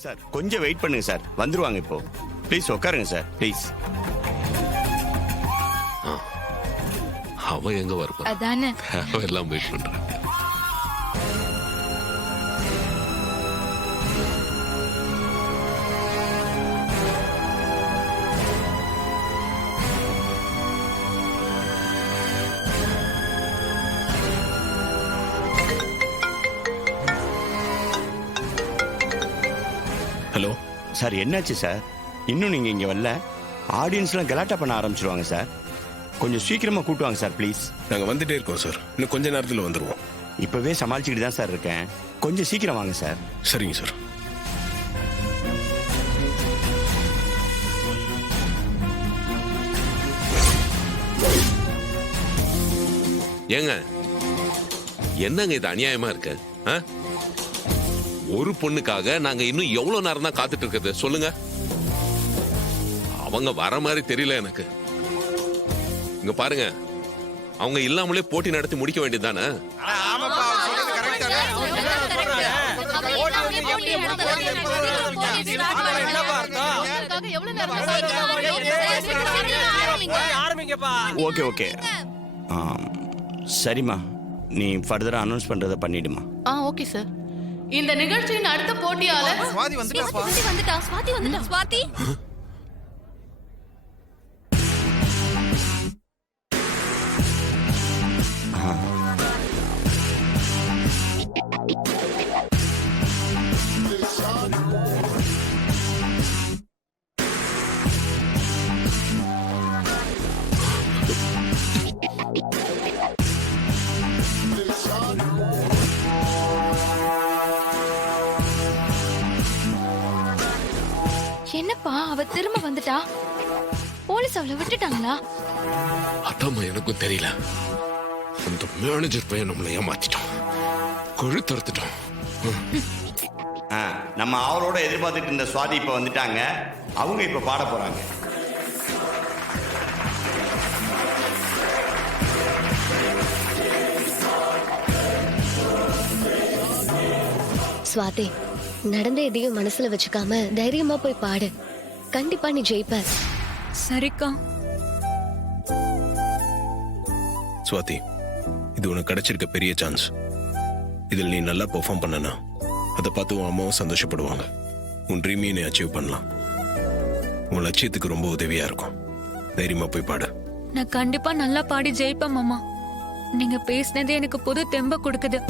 Sir கொஞ்சம் wait பண்ணுங்க sir, வந்துருவாங்க இப்போ. ப்ளீஸ் உட்காருங்க சார், ப்ளீஸ். அவன் எங்க வருவான்? அதானே அவன் எல்லாம் வெயிட் பண்றான். ஹலோ சார் என்னாச்சு சார்? இன்னும் நீங்க இங்க வரல? ஆடியன்ஸ்லாம் கலாட்டா பண்ண ஆரம்பிச்சிருவாங்க சார். கொஞ்சம் சீக்கிரமா கூட்டுவாங்க சார் ப்ளீஸ். நாங்கள் வந்துட்டே இருக்கோம் சார், இன்னும் கொஞ்ச நேரத்தில் வந்துடுவோம். இப்பவே சமாளிச்சுக்கிட்டு தான் சார் இருக்கேன், கொஞ்சம் சீக்கிரம் வாங்க சார். சரிங்க சார். ஏங்க என்னங்க இது அநியாயமா இருக்கு? ஒரு பொண்ணுக்காக நாங்க இன்னும் எவ்வளவு நேரம் தான் காத்துட்டு இருக்கிறது சொல்லுங்க. அவங்க வர மாதிரி தெரியல எனக்கு. இங்க பாருங்க, அவங்க இல்லாமலே போட்டி நடத்தி முடிக்க வேண்டியதுதானே? ஓகே ஓகே, சரிம்மா, நீ ஃபர்தரா அனௌன்ஸ் பண்றத பண்ணிடுமா. Okay sir. இந்த நிகழ்ச்சியின் அடுத்த போட்டியாளர் ஸ்வாதி வந்துட்டா. ஸ்வாதி என்னப்பா அவ திரும்ப வந்துட்டா? போலீஸ் அவளை விட்டுட்டாங்களா? அதாம்மா எனக்கும் தெரியல. அந்த மேனேஜர் பையன் நம்மளை ஏமாத்திட்டான், கொழுத்தறுத்துட்டான். நம்ம அவரோட எதிர்பார்த்துட்டு இருந்த சுவாதி இப்ப வந்துட்டாங்க. அவங்க இப்ப பாட போறாங்க. ஸ்வாதி, நடந்த எதையும் மனசுல வச்சுக்காம தைரியமா போய் பாடு. கண்டிப்பா நீ ஜெயிப்ப. சரிக்கா. ஸ்வாதி, இது உனக்கு கிடைச்சிருக்க பெரிய சான்ஸ். இதில் நீ நல்லா பெர்ஃபார்ம் பண்ணனா அதை பார்த்து உன் அம்மாவும் சந்தோஷப்படுவாங்க. உன் ட்ரீமையும் நீ அச்சீவ் பண்ணலாம். உன் லட்சியத்துக்கு ரொம்ப உதவியா இருக்கும். தைரியமா போய் பாடு. நான் கண்டிப்பா நல்லா பாடி ஜெயிப்பேன் மாமா. நீங்க பேசினதே எனக்கு புது தெம்ப கொடுக்குது.